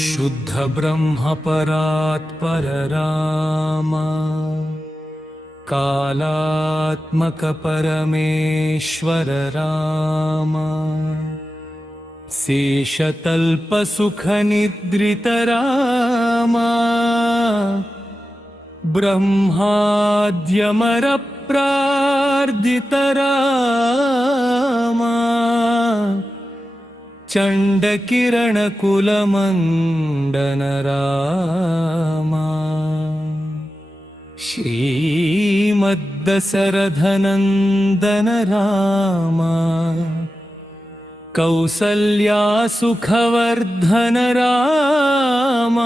शुद्ध ब्रह्म परात्पर राम, कालात्मक परमेश्वर राम, शेषतल्प सुख निद्रित राम, ब्रह्माद्यमर प्रार्थित राम, चण्डकिरण कुलमण्डन राम, श्रीमद्दशरथनन्दन राम, कौसल्या सुखवर्धन राम,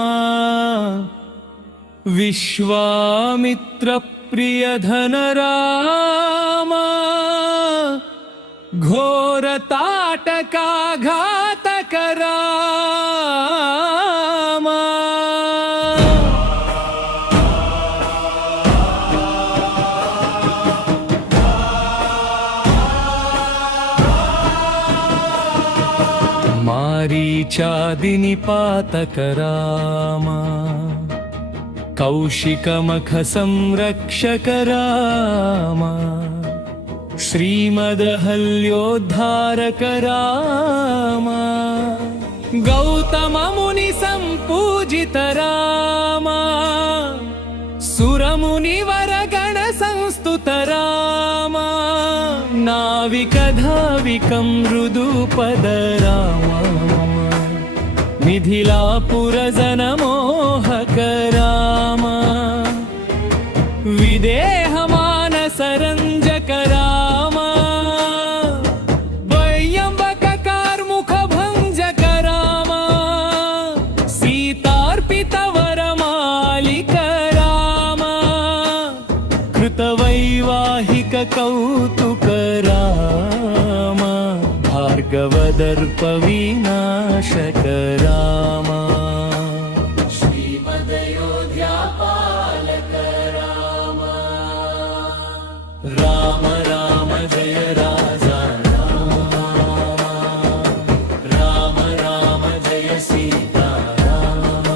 विश्वामित्र प्रियधन राम, घोरताटकाघातक राम। मारीचादिनिपातक राम, कौशिकमख संरक्षक राम, श्रीमदहल्योद्धारक राम, गौतम मुनि संपूजित राम, सुरमुनिवर गण संस्तुत राम, नाविक धाविकं मृदुपद राम, मिथिलापुर जनमोहक राम, विदेहमान सरंजक राम, वयंबक कार्मुख भंजक राम, सीतार्पित वरमालिक राम, कृतवैवाहिक कौतुक राम, भार्गवदर्प विनाशक राम, श्रीमदयोध्या पालक राम, राम राम जय राजा राम, राम राम जय सीता राम।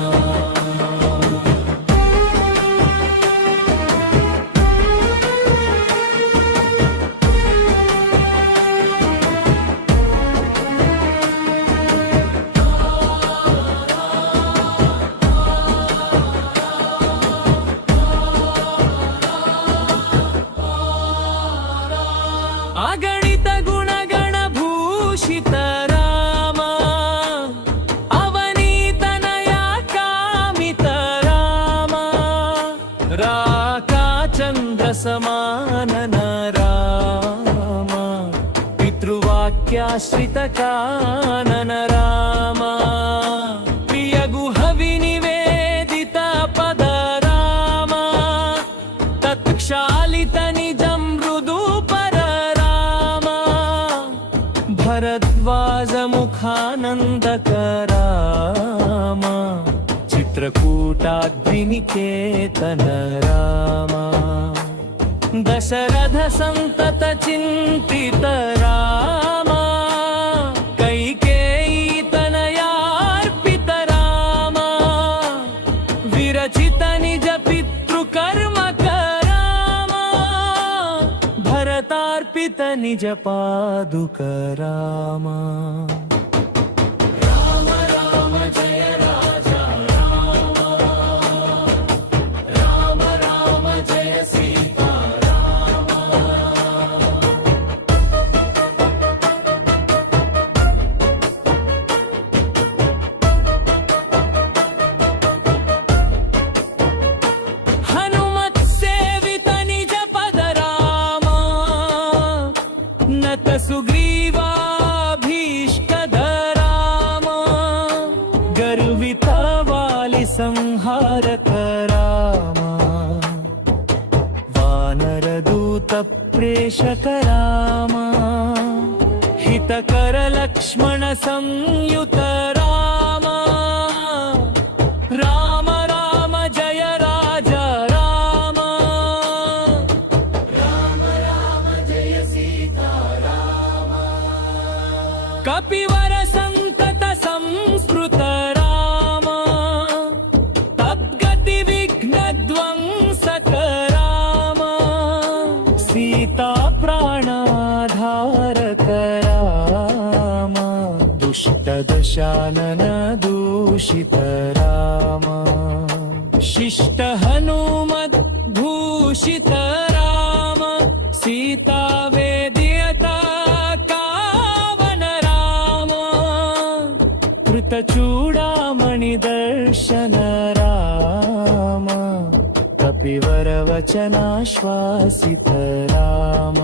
अगणित गुणगण भूषित राम, अवनीतनया कामित राम, राका चंद्र समानन राम, पितृवाक्याश्रित कानन राम, प्रिय गुह विनिवेदित पद राम, तत्क्षालित निजं मृदुपर राम, भरद्वाज मुखानन्दक राम, चित्रकूटाद्रिनिकेतन राम, दशरथ संतत चिन्तित राम, कैकेयी तनयार्पित राम, विरचित निज पितृकर्मक राम, भरतार्पित निज पादुक राम। राम राम जय राजा राम, राम राम जय सीता राम। हनुमत सेवित निज पद राम, नत सुग्रीवाभीष्टद राम, गर्वित वालि संहारक राम, वानर दूत प्रेषक राम, हितकर लक्ष्मण संयुत राम, राम राम जय राजा राम, राम राम जय सीता राम, कपिवर संतत प्राणाधारक राम दुष्टदशानन दूषित राम शिष्ट हनुमद्भूषित राम सीता वेदियता कावन राम कृतचूडामणि दर्शन राम कपिवरवचनाश्वासित राम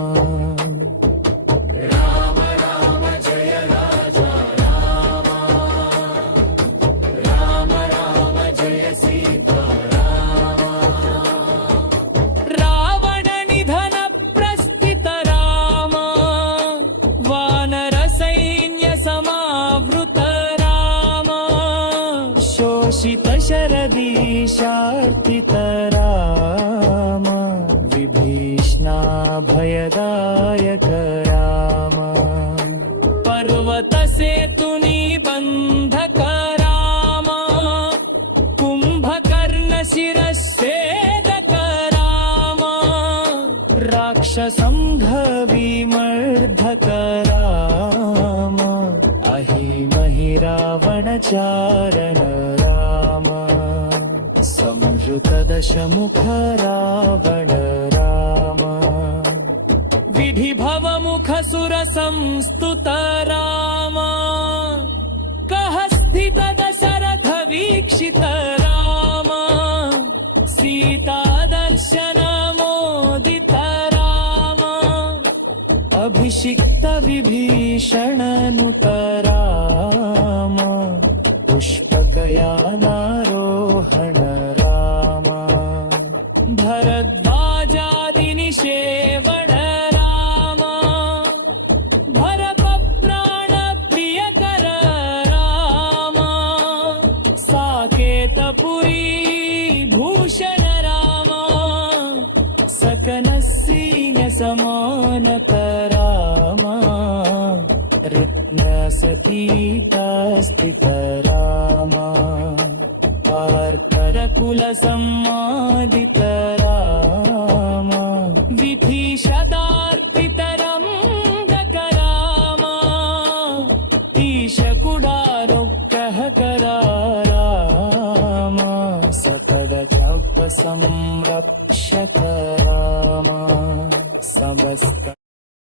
राम राम जय राजा राम राम राम जय सीता राम रावण निधन प्रस्थित राम वानर सैन्य समावृत राम शोषित शरदीशार्तित राम विभीषणाभयदायक राम पर्वत सेतुनिबन्धक राम कुम्भकर्ण शिरच्छेदक राम राक्षसंघ विमर्धक राम अहिमहि रावण चारण राम संहृत दशमुख रावण राम विधि भव मुख सुर संस्तुत राम कह स्थित दशरथ वीक्षित राम सीता दर्शन मोदित राम अभिषिक्त विभीषण नुत राम पुष्पकयानारोहण राम भरद्वाजादिनिषेवण राम भरतप्राण प्रियकर राम साकेतपुरी भूषण राम सकनसिंह समानत राम रत्नसतीतास्थित राम आर्करकुल सम्मादित राम विधिशतार्पित रम्भक राम ईशकुडारोग्रहकर राम सकल संरक्षक राम समस्त